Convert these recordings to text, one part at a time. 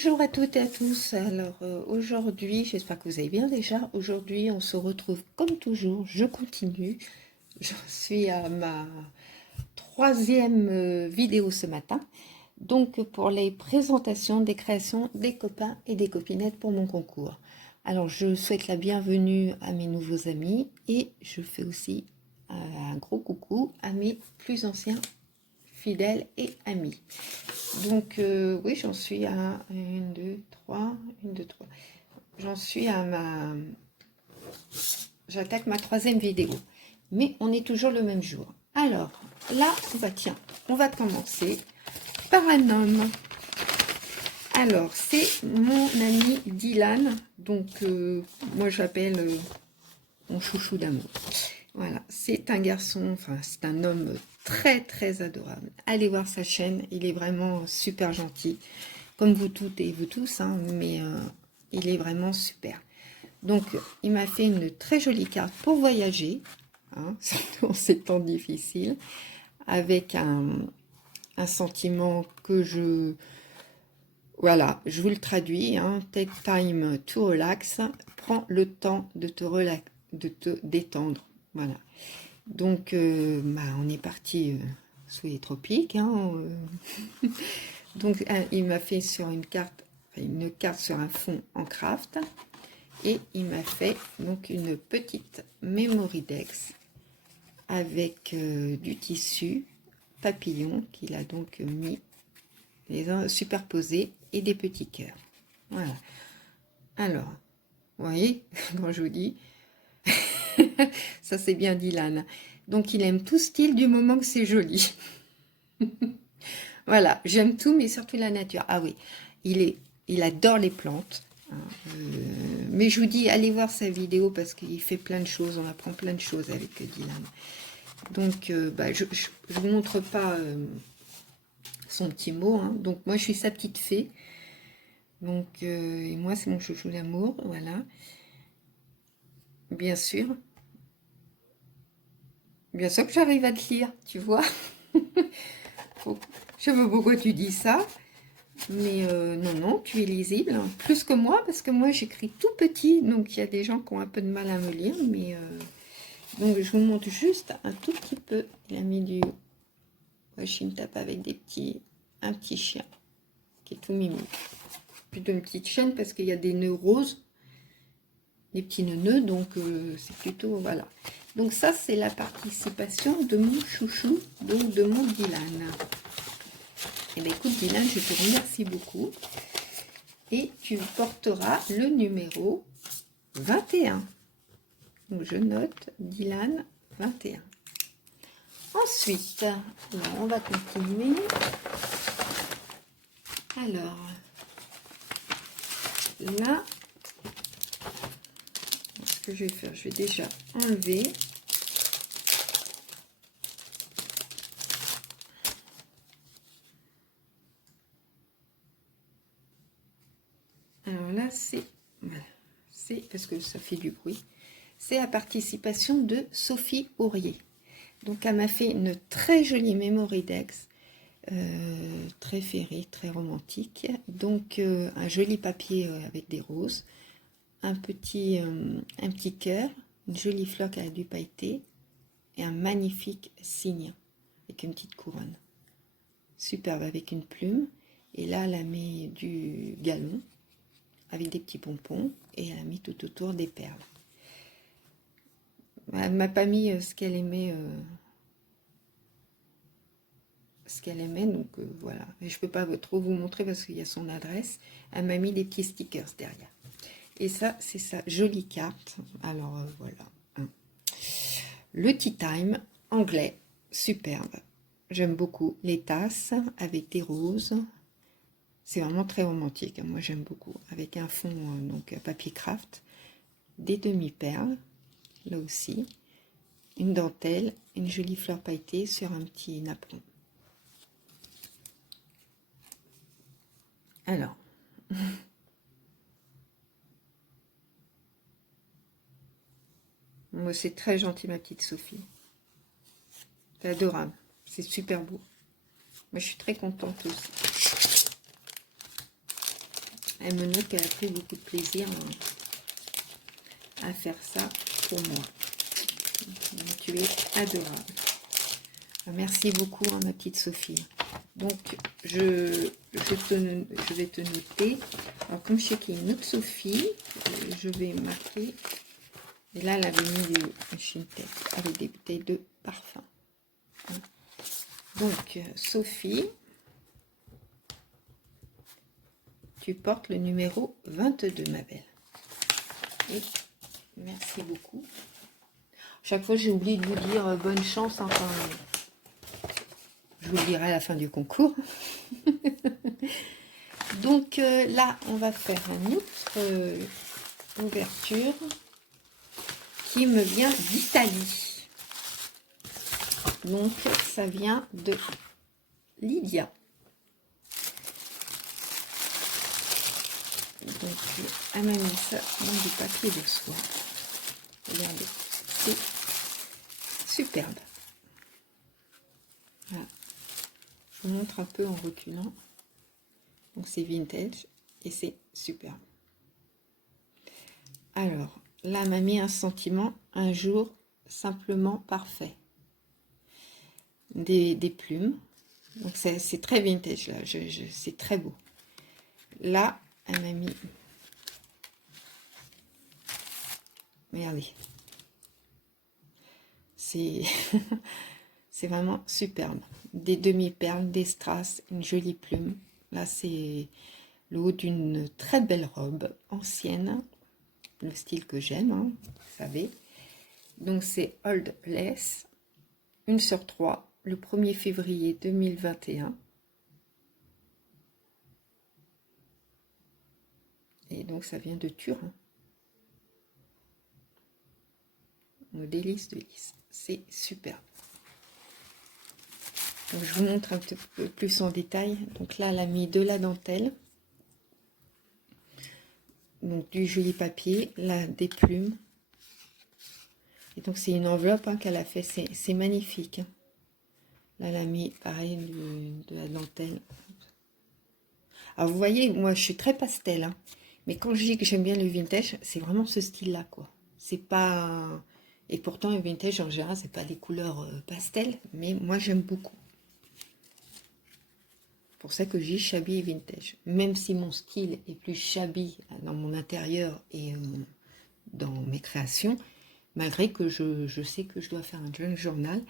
Bonjour à toutes et à tous. Alors aujourd'hui, j'espère que vous allez bien déjà. Aujourd'hui, on se retrouve comme toujours. Je continue. Je suis à ma troisième vidéo ce matin. Donc pour les présentations des créations des copains et des copinettes pour mon concours. Alors je souhaite la bienvenue à mes nouveaux amis et je fais aussi un gros coucou à mes plus anciens fidèles et amis. Donc oui, j'en suis à 1, 2, 3, 1, 2, 3. J'en suis à ma... J'attaque ma troisième vidéo. Mais on est toujours le même jour. Alors, là, tiens, on va commencer par un homme. Alors, c'est mon ami Dylan. Donc, moi, j'appelle mon chouchou d'amour. Voilà, c'est un garçon, enfin, c'est un homme très, très adorable. Allez voir sa chaîne, il est vraiment super gentil. Comme vous toutes et vous tous, hein, mais il est vraiment super. Donc, il m'a fait une très jolie carte pour voyager, hein, surtout en ces temps difficiles, avec un sentiment que je... Voilà, je vous le traduis, hein, take time to relax, prends le temps de te détendre, voilà. Donc, on est parti sous les tropiques, hein, donc il m'a fait sur une carte sur un fond en craft et il m'a fait donc une petite memory dex avec du tissu papillon qu'il a donc mis les uns superposés et des petits cœurs. Voilà. Alors, vous voyez, quand je vous dis, ça c'est bien Dylan. Donc il aime tout style du moment que c'est joli. Voilà, j'aime tout, mais surtout la nature. Ah oui, il adore les plantes. Hein, mais je vous dis, allez voir sa vidéo parce qu'il fait plein de choses. On apprend plein de choses avec Dylan. Donc, je ne vous montre pas son petit mot. Hein. Donc, moi, je suis sa petite fée. Donc, et moi, c'est mon chouchou d'amour. Voilà. Bien sûr. Bien sûr que j'arrive à te lire, tu vois. Je sais pas pourquoi tu dis ça. Mais non, non, tu es lisible, hein, plus que moi, parce que moi j'écris tout petit, donc il y a des gens qui ont un peu de mal à me lire, mais donc je vous montre juste un tout petit peu. Il a mis du washi tape avec un petit chien qui est tout mimi. Plutôt une petite chaîne parce qu'il y a des nœuds roses, des petits nœuds, donc c'est plutôt, voilà. Donc ça c'est la participation de mon chouchou, donc de mon Dylan. Et bien écoute Dylan, je te remercie beaucoup. Et tu porteras le numéro 21. Donc je note Dylan 21. Ensuite, on va continuer. Alors, là, ce que je vais faire, je vais déjà enlever. Alors là, voilà, c'est parce que ça fait du bruit. C'est la participation de Sophie Aurier. Donc, elle m'a fait une très jolie memory dex, très féerique, très romantique. Donc, un joli papier avec des roses, un petit cœur, une jolie fleur qui a du pailleté et un magnifique cygne avec une petite couronne. Superbe avec une plume. Et là, elle a mis du galon avec des petits pompons et elle a mis tout autour des perles. Elle m'a pas mis ce qu'elle aimait, donc voilà. Et je peux pas trop vous montrer parce qu'il y a son adresse. Elle m'a mis des petits stickers derrière. Et ça, c'est sa jolie carte. Alors voilà. Hein. Le Tea Time anglais, superbe. J'aime beaucoup les tasses avec des roses. C'est vraiment très romantique. Moi, j'aime beaucoup. Avec un fond donc papier craft, des demi-perles, là aussi, une dentelle, une jolie fleur pailletée sur un petit napperon. Alors, moi, c'est très gentil, ma petite Sophie. C'est adorable. C'est super beau. Moi, je suis très contente aussi. Elle me note qu'elle a pris beaucoup de plaisir à faire ça pour moi. Tu es adorable. Merci beaucoup, hein, ma petite Sophie. Donc, je vais te noter. Alors, comme je sais qu'il y a une autre Sophie, je vais marquer. Et là, elle avait mis des Shintex avec des bouteilles de parfum. Donc, Sophie, tu portes le numéro 22, ma belle. Et merci beaucoup. Chaque fois, j'ai oublié de vous dire bonne chance. Enfin, je vous le dirai à la fin du concours. Donc là, on va faire une autre ouverture qui me vient d'Italie. Donc, ça vient de Lydia. Donc, elle m'a mis ça dans du papier de soie. Regardez, c'est superbe. Voilà. Je vous montre un peu en reculant. Donc, c'est vintage et c'est superbe. Alors, là, elle m'a mis un sentiment, un jour simplement parfait. Des plumes. Donc, c'est très vintage, là. C'est très beau. Là, elle m'a mis... Regardez. C'est c'est vraiment superbe. Des demi-perles, des strass, une jolie plume. Là, c'est le haut d'une très belle robe ancienne. Le style que j'aime, hein, vous savez. Donc, c'est Old Lace. 1/3, le 1er février 2021. Et donc, ça vient de Turin. Délice de lys. C'est super. Donc, je vous montre un petit peu plus en détail. Donc là, elle a mis de la dentelle. Donc, du joli papier. Là, des plumes. Et donc, c'est une enveloppe, hein, qu'elle a fait. C'est magnifique. Là, elle a mis, pareil, de la dentelle. Alors, vous voyez, moi, je suis très pastel. Hein. Mais quand je dis que j'aime bien le vintage, c'est vraiment ce style-là, quoi. C'est pas... Et pourtant, le vintage, en général, c'est pas des couleurs pastel. Mais moi, j'aime beaucoup. C'est pour ça que j'ai shabby et vintage. Même si mon style est plus shabby dans mon intérieur et dans mes créations, malgré que je sais que je dois faire un junk journal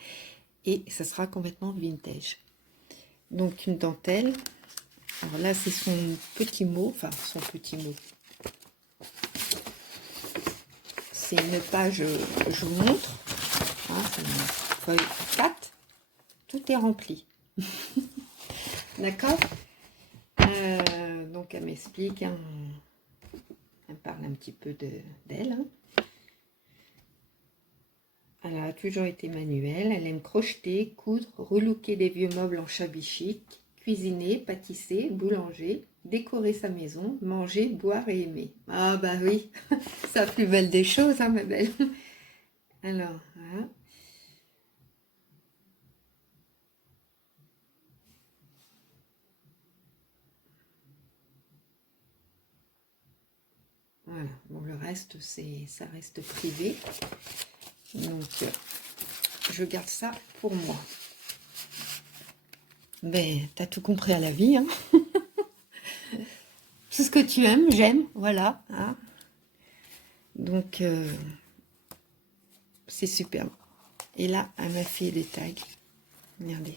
et ça sera complètement vintage. Donc une dentelle. Alors là, c'est son petit mot, enfin son petit mot. C'est une page, je vous montre. Hein, c'est une feuille 4. Tout est rempli. D'accord. Donc elle m'explique, hein, elle parle un petit peu d'elle. Hein. Elle a toujours été manuelle, elle aime crocheter, coudre, relooker des vieux meubles en shabby chic, cuisiner, pâtisser, boulanger, décorer sa maison, manger, boire et aimer. Ah bah oui, c'est la plus belle des choses, hein, ma belle. Alors, voilà. Voilà, bon, le reste, ça reste privé. Donc, je garde ça pour moi. Ben, t'as tout compris à la vie, hein. Tout ce que tu aimes, j'aime, voilà. Hein. Donc, c'est superbe. Et là, elle m'a fait des tags. Regardez.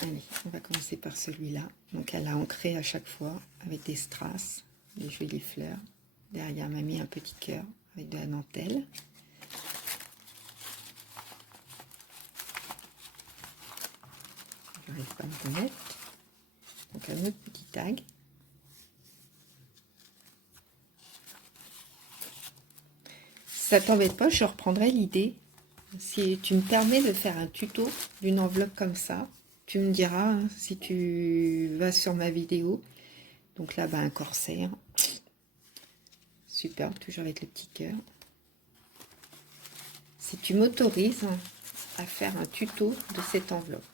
Allez, on va commencer par celui-là. Donc, elle a ancré à chaque fois avec des strass, des jolies fleurs. Derrière, elle m'a mis un petit cœur avec de la dentelle. Je n'arrive pas à me remettre. Donc, un autre petit tag. Si ça t'embête pas, je reprendrai l'idée. Si tu me permets de faire un tuto d'une enveloppe comme ça, tu me diras, hein, si tu vas sur ma vidéo. Donc là, bah, un corsaire. Superbe, toujours avec le petit cœur. Si tu m'autorises à faire un tuto de cette enveloppe.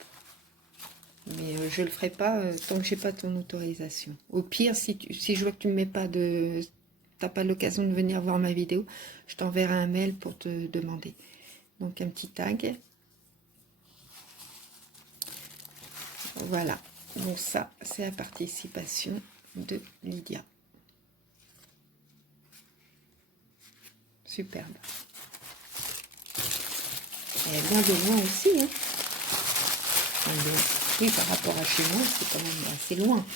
Mais Et je le ferai pas tant que j'ai pas ton autorisation. Au pire, si je vois que tu me mets pas de... T'as pas l'occasion de venir voir ma vidéo, je t'enverrai un mail pour te demander. Donc un petit tag. Voilà. Donc ça, c'est la participation de Lydia. Superbe. Elle vient de loin aussi, hein. Oui, par rapport à chez moi, c'est quand même assez loin.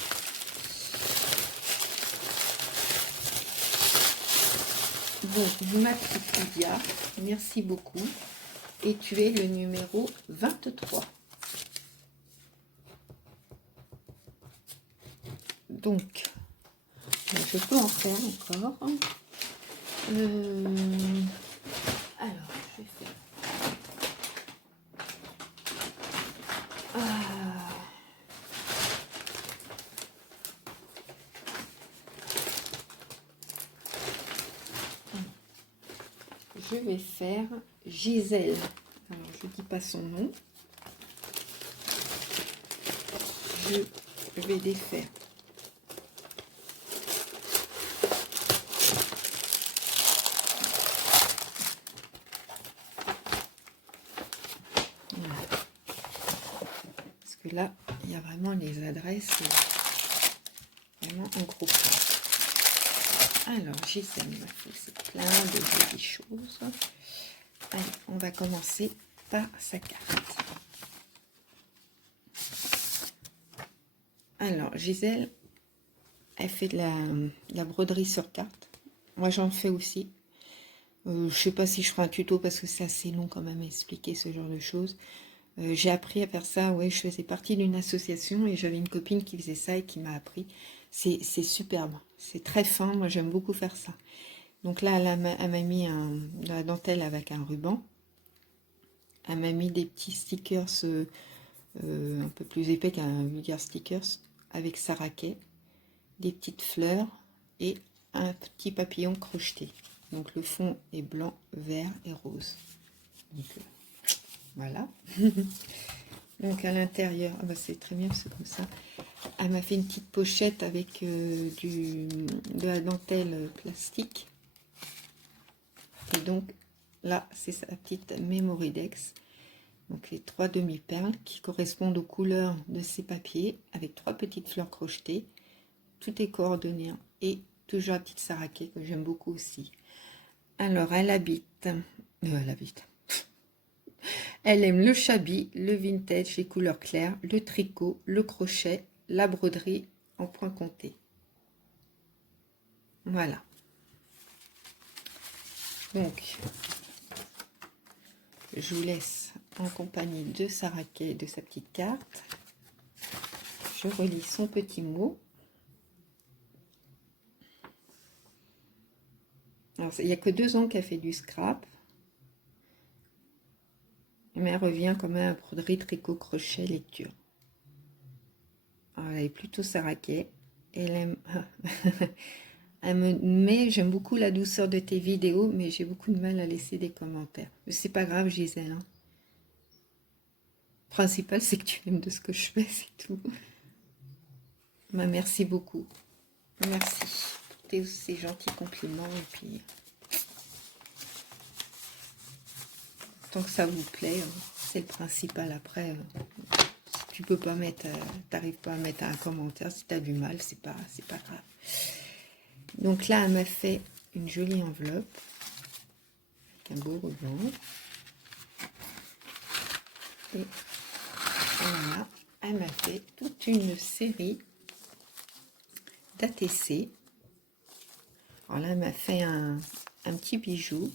Donc, ma petite Lydia, merci beaucoup. Et tu es le numéro 23. Donc, je peux en faire encore. Alors, je vais faire... Je vais faire Gisèle. Alors, je ne dis pas son nom. Je vais défaire. Voilà. Parce que là, il y a vraiment les adresses vraiment en gros plan. Alors, Gisèle m'a fait plein de jolies choses. Allez, on va commencer par sa carte. Alors, Gisèle, elle fait de la broderie sur carte. Moi, j'en fais aussi. Je sais pas si je ferai un tuto parce que c'est assez long quand même à expliquer ce genre de choses. J'ai appris à faire ça, ouais, je faisais partie d'une association et j'avais une copine qui faisait ça et qui m'a appris. C'est superbe, c'est très fin, moi j'aime beaucoup faire ça. Donc là, elle m'a mis de la dentelle avec un ruban. Elle m'a mis des petits stickers un peu plus épais qu'un vulgaire stickers avec sa raquette, des petites fleurs et un petit papillon crocheté. Donc le fond est blanc, vert et rose. Donc, voilà. Donc à l'intérieur, ah bah c'est très bien, c'est comme ça. Elle m'a fait une petite pochette avec de la dentelle plastique. Et donc là, c'est sa petite Memoridex. Donc les 3 demi-perles qui correspondent aux couleurs de ces papiers avec 3 petites fleurs crochetées. Tout est coordonné et toujours la petite saraké que j'aime beaucoup aussi. Alors elle habite. Elle aime le chabis, le vintage, les couleurs claires, le tricot, le crochet, la broderie en point compté. Voilà. Donc, je vous laisse en compagnie de sa raquette, de sa petite carte. Je relis son petit mot. Alors, il n'y a que 2 ans qu'elle fait du scrap. Mais elle revient quand même à broderie, tricot, crochet, lecture. Alors, elle est plutôt sa raquette. Elle aime... j'aime beaucoup la douceur de tes vidéos, mais j'ai beaucoup de mal à laisser des commentaires. C'est pas grave, Gisèle. Hein. Le principal, c'est que tu aimes de ce que je fais, c'est tout. Bah, merci beaucoup. Merci pour ces gentils compliments. Et puis, tant que ça vous plaît, c'est le principal. Après, si tu peux pas mettre, t'arrives pas à mettre un commentaire, si tu as du mal, c'est pas grave. Donc là, elle m'a fait une jolie enveloppe avec un beau ruban. Et voilà, elle m'a fait toute une série d'ATC. Alors là, elle m'a fait un petit bijou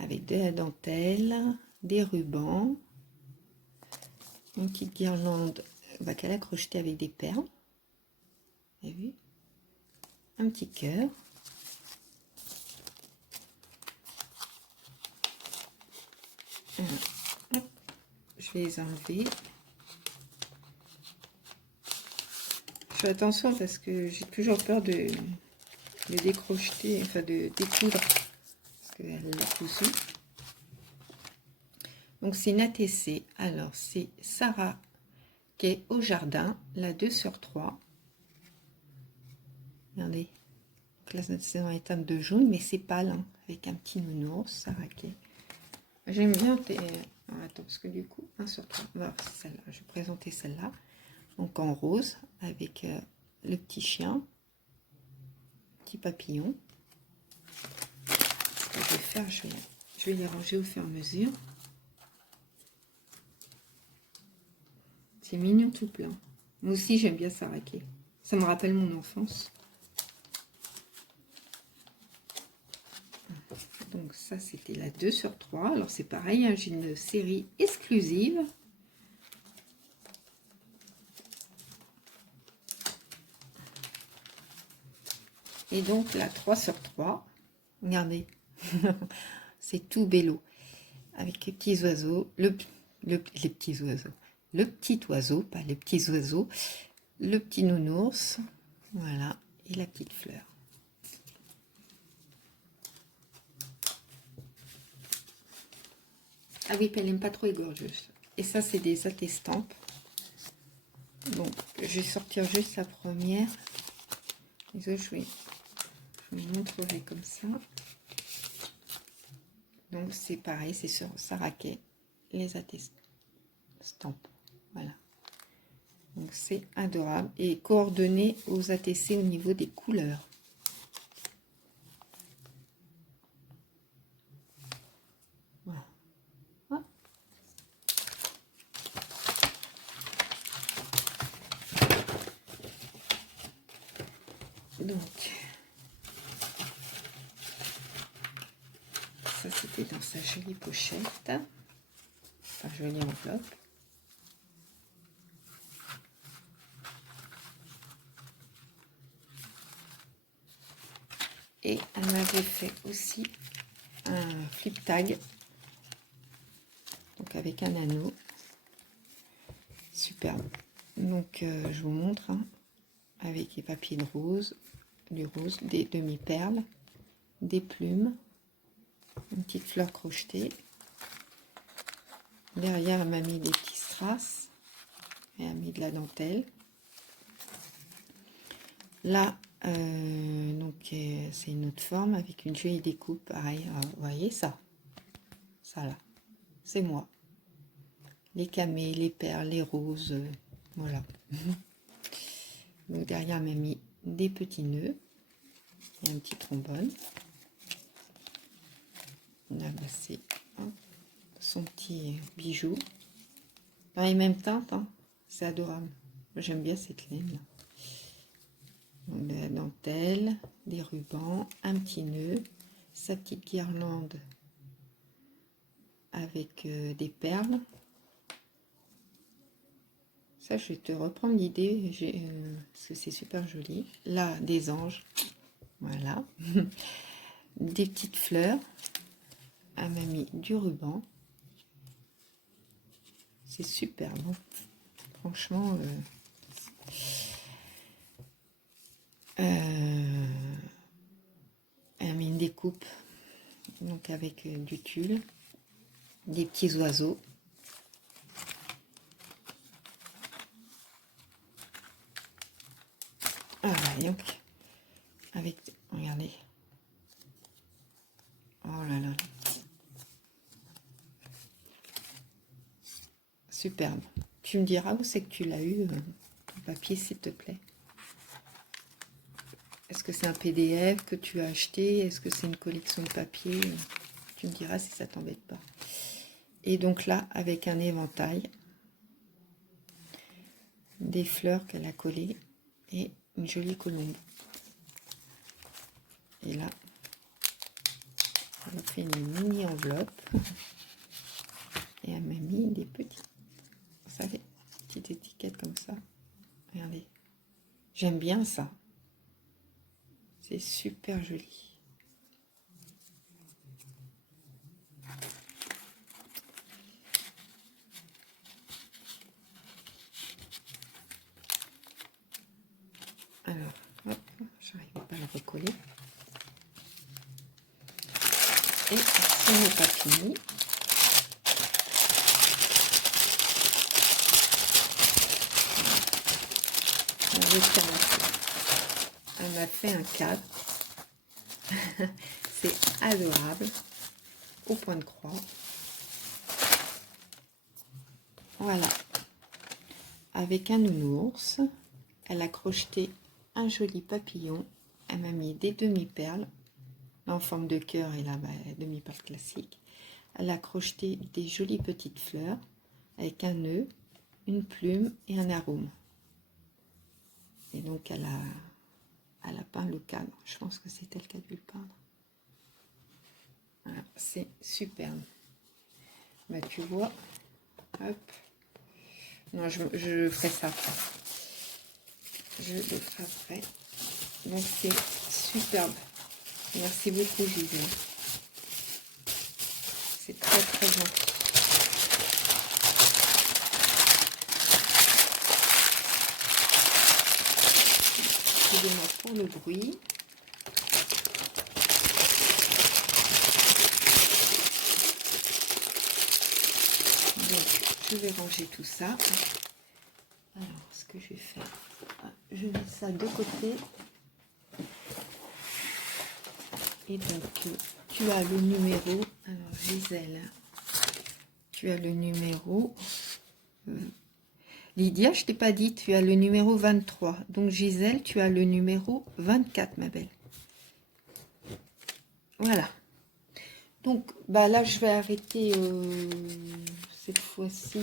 avec de la dentelle, des rubans, une petite guirlande qu'elle a crochetée avec des perles. Vous avez vu? Un petit cœur. Hop, je vais les enlever. Je fais attention parce que j'ai toujours peur de décrocheter, enfin de découdre, parce qu'elle l'a cousu. Donc c'est une ATC. Alors c'est Sarah marqué au jardin, la 2 sur 3. Regardez. Donc là, c'est dans les teintes de jaune, mais c'est pâle, hein, avec un petit nounours, Saraké. J'aime bien tes... Alors, attends, parce que du coup, 1 sur 3. Voilà, c'est celle-là. Je vais présenter celle-là. Donc en rose, avec le petit chien, petit papillon. Ce que je vais faire, je vais les ranger au fur et à mesure. C'est mignon tout plein. Moi aussi, j'aime bien Saraké. Ça me rappelle mon enfance. Donc ça, c'était la 2 sur 3. Alors c'est pareil, hein, j'ai une série exclusive. Et donc la 3 sur 3. Regardez. C'est tout bello. Avec les petits oiseaux. Les petits oiseaux. Le petit oiseau, pas les petits oiseaux. Le petit nounours. Voilà. Et la petite fleur. Ah oui, elle n'aime pas trop les gorgeous. Et ça, c'est des attestampes. Donc, je vais sortir juste la première. Les autres, je vous montrerai comme ça. Donc, c'est pareil, c'est sur Saraké, les attestampes. Voilà. Donc, c'est adorable. Et coordonné aux ATC au niveau des couleurs. Donc, ça c'était dans sa jolie pochette, enfin jolie enveloppe. Et elle m'avait fait aussi un flip tag, donc avec un anneau, superbe. Donc je vous montre, hein, avec les papiers de rose, du rose, des demi-perles, des plumes, une petite fleur crochetée. Derrière, elle m'a mis des petits strass et elle a mis de la dentelle. Là, donc c'est une autre forme avec une jolie découpe, pareil. Vous voyez ça là, c'est moi. Les camées, les perles, les roses, voilà. Donc derrière, elle m'a mis des petits nœuds et un petit trombone. Là, bah, c'est son petit bijou. Dans les mêmes teintes, hein. C'est adorable. J'aime bien cette laine là. Donc, de la dentelle, des rubans, un petit nœud, sa petite guirlande avec des perles. Ça, je vais te reprendre l'idée, parce que c'est super joli. Là, des anges, voilà. Des petites fleurs. Elle m'a mis du ruban. C'est super bon. Franchement, elle a mis une découpe, donc avec du tulle, des petits oiseaux. Ah, donc, avec, regardez. Oh là là. Superbe. Tu me diras où c'est que tu l'as eu, ton papier, s'il te plaît. Est-ce que c'est un PDF que tu as acheté? Est-ce que c'est une collection de papier? Tu me diras si ça t'embête pas. Et donc là, avec un éventail, des fleurs qu'elle a collées et une jolie colombe. Et là, elle a fait une mini enveloppe et elle m'a mis des petits, vous savez, petites étiquettes comme ça. Regardez, j'aime bien ça. C'est super joli. Alors, hop, j'arrive pas à le recoller. Et ce n'est pas fini. Elle m'a fait un cadre. C'est adorable. Au point de croix. Voilà. Avec un nounours. Elle a crocheté un joli papillon. Elle m'a mis des demi-perles en forme de cœur et là, demi-perles classique. Elle a crocheté des jolies petites fleurs avec un nœud, une plume et un arôme. Et donc elle a peint le cadre. Je pense que c'est elle qui a dû le peindre. Voilà, c'est superbe. Bah, tu vois, hop. Non, je ferai ça après. Je le ferai après. Donc c'est superbe. Merci beaucoup, Gisèle. C'est très très gentil. Excusez-moi pour le bruit. Donc, je vais ranger tout ça. Alors, ce que je vais faire, je mets ça de côté. Et donc, tu as le numéro. Alors, Gisèle, tu as le numéro. Lydia, je t'ai pas dit, tu as le numéro 23. Donc, Gisèle, tu as le numéro 24, ma belle. Voilà. Donc, bah là, je vais arrêter cette fois-ci.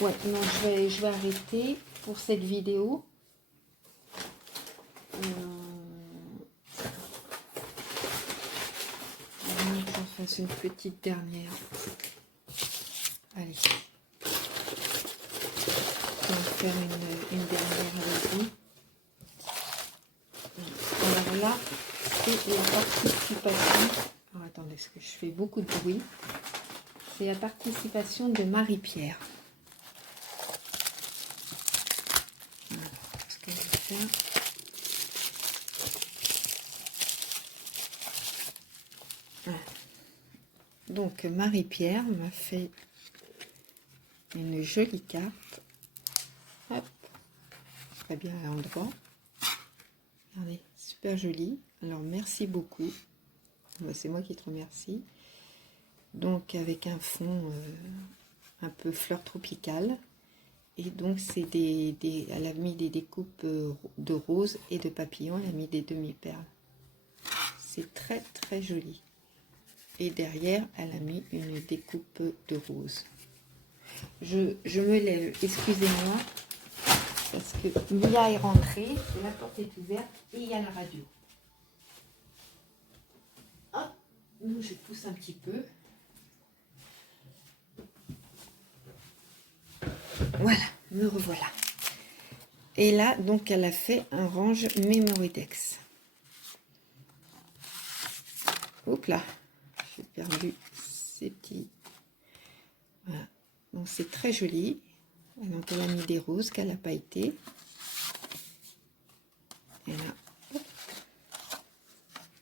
Ouais, non, je vais arrêter pour cette vidéo. J'en fasse une petite dernière. Allez. On va faire une dernière avec vous. Alors là, c'est la participation. Alors attendez, est-ce que je fais beaucoup de bruit? C'est la participation de Marie-Pierre. Voilà, ce que je vais faire. Voilà. Donc Marie-Pierre m'a fait une jolie carte. Hop, très bien à l'endroit. Regardez, super jolie. Alors merci beaucoup. C'est moi qui te remercie. Donc avec un fond un peu fleur tropicale. Et donc c'est elle a mis des découpes de roses et de papillons. Elle a mis des demi-perles. C'est très très joli. Et derrière, elle a mis une découpe de roses. Je me lève, excusez-moi, parce que Mia est rentrée, la porte est ouverte et il y a la radio. Hop, nous je pousse un petit peu. Voilà, me revoilà. Et là, donc, elle a fait un range Mémoridex. Hop là, j'ai perdu ces petits. Voilà, donc c'est très joli. Donc, elle a mis des roses qu'elle a pailletées. Et là, hop.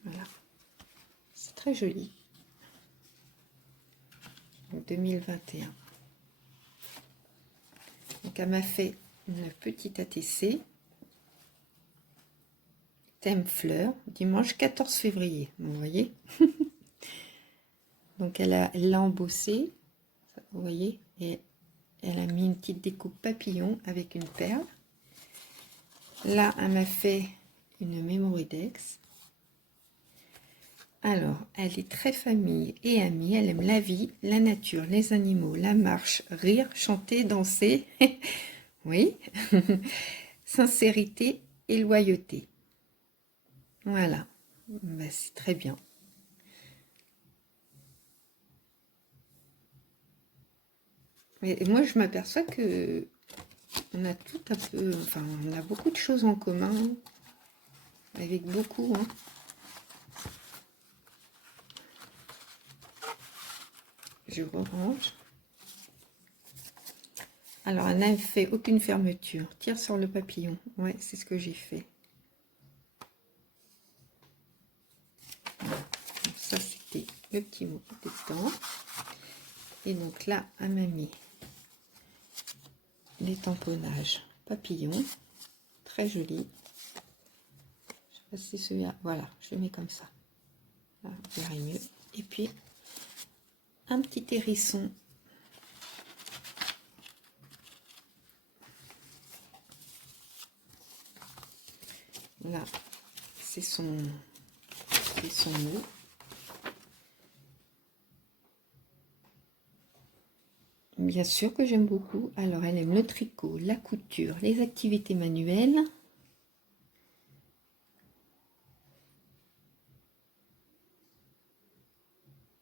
Voilà, c'est très joli. Donc, 2021. Donc, elle m'a fait une petite ATC. Thème fleur, dimanche 14 février. Vous voyez. Donc, elle l'a embossé. Vous voyez. Et elle a mis une petite découpe papillon avec une perle. Là, elle m'a fait une Mémoridex. Alors, elle est très famille et amie. Elle aime la vie, la nature, les animaux, la marche, rire, chanter, danser. Oui. Sincérité et loyauté. Voilà. Ben, c'est très bien. Et moi, je m'aperçois que on a tout un peu, enfin, on a beaucoup de choses en commun avec beaucoup. Hein. Je range. Alors, elle n'a fait aucune fermeture. Tire sur le papillon. Ouais, c'est ce que j'ai fait. Donc, ça, c'était le petit mot dedans. Et donc là, elle m'a mis les tamponnages papillon, très joli. Je sais pas si celui-là, voilà, je le mets comme ça. Là, vous verrez mieux. Et puis, un petit hérisson. Là, c'est son mot. Bien sûr que j'aime beaucoup. Alors, elle aime le tricot, la couture, les activités manuelles.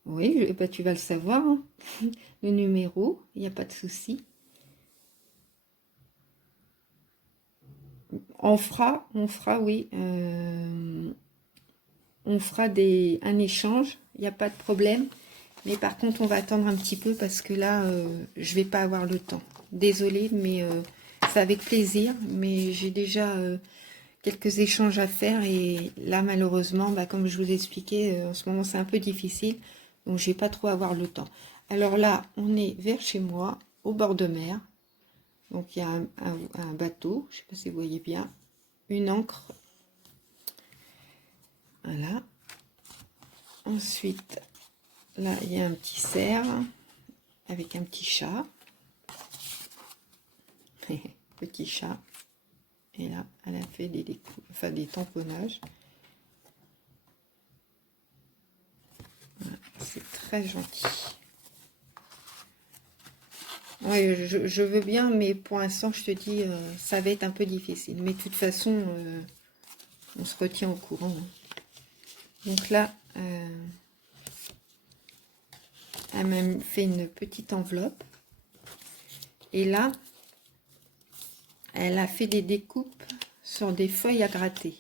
Oui, bah, tu vas le savoir, hein. Le numéro, il n'y a pas de souci. On fera, oui. On fera un échange, il n'y a pas de problème. Mais par contre, on va attendre un petit peu parce que là, je vais pas avoir le temps. Désolée, mais c'est avec plaisir. Mais j'ai déjà quelques échanges à faire. Et là, malheureusement, bah, comme je vous ai expliqué, en ce moment, c'est un peu difficile. Donc, je vais pas trop avoir le temps. Alors là, on est vers chez moi, au bord de mer. Donc, il y a un bateau. Je sais pas si vous voyez bien. Une ancre. Voilà. Ensuite, là, il y a un petit cerf avec un petit chat. Petit chat. Et là, elle a fait des tamponnages. Voilà, c'est très gentil. Ouais, je veux bien, mais pour l'instant, je te dis, ça va être un peu difficile. Mais de toute façon, on se retient au courant. Donc là, elle m'a fait une petite enveloppe. Et là, elle a fait des découpes sur des feuilles à gratter.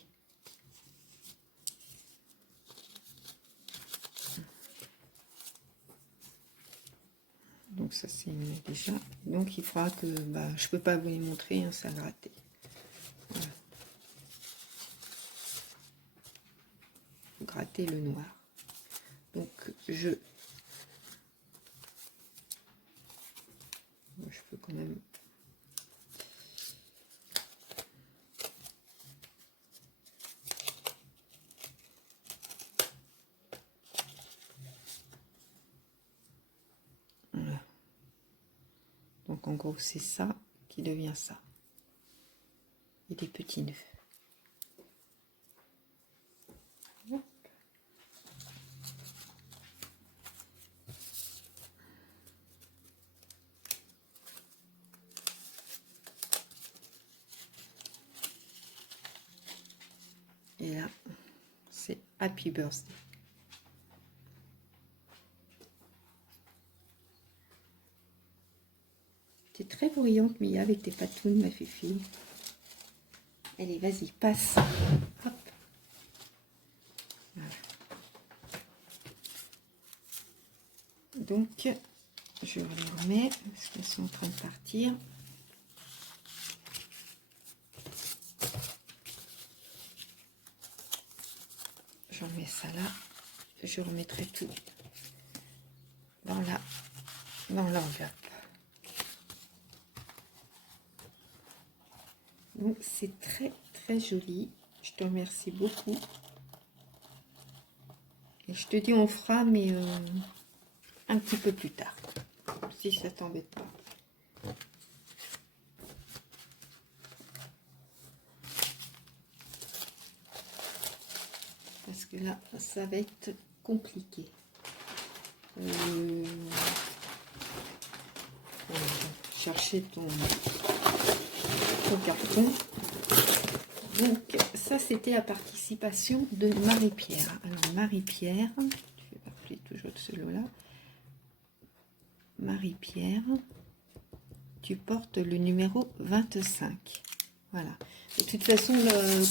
Donc ça c'est déjà. Donc il faudra que, bah, je peux pas vous les montrer, hein, ça a gratté. Voilà. Gratter le noir. Donc je peux quand même. Voilà. Donc en gros c'est ça qui devient ça. Et des petits nœuds. Et là, c'est Happy Birthday. T'es très bruyante, Mia, avec tes patounes, ma fifi. Allez, vas-y, passe. Hop. Voilà. Donc, je les remets parce qu'elles sont en train de partir. Je remets ça là. Je remettrai tout dans l'enveloppe. Donc c'est très très joli. Je te remercie beaucoup. Et je te dis on fera, mais un petit peu plus tard, si ça t'embête pas. Parce que là, ça va être compliqué. Chercher ton carton. Donc ça c'était la participation de Marie-Pierre. Alors Marie-Pierre, je vais parler toujours de celui-là. Marie-Pierre, tu portes le numéro 25. Voilà. De toute façon,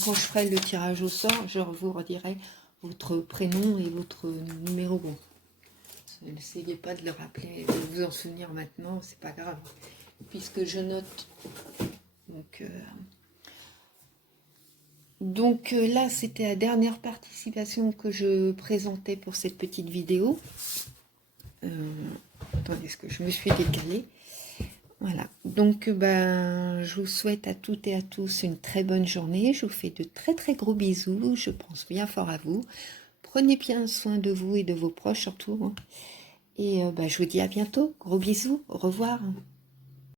quand je ferai le tirage au sort, je vous redirai votre prénom et votre numéro. Bon, n'essayez pas de le rappeler, de vous en souvenir maintenant, c'est pas grave, puisque je note. Donc là, c'était la dernière participation que je présentais pour cette petite vidéo. Attendez, est-ce que je me suis décalée? Voilà, donc ben, je vous souhaite à toutes et à tous une très bonne journée. Je vous fais de très très gros bisous. Je pense bien fort à vous. Prenez bien soin de vous et de vos proches surtout, hein. Et ben, je vous dis à bientôt. Gros bisous. Au revoir.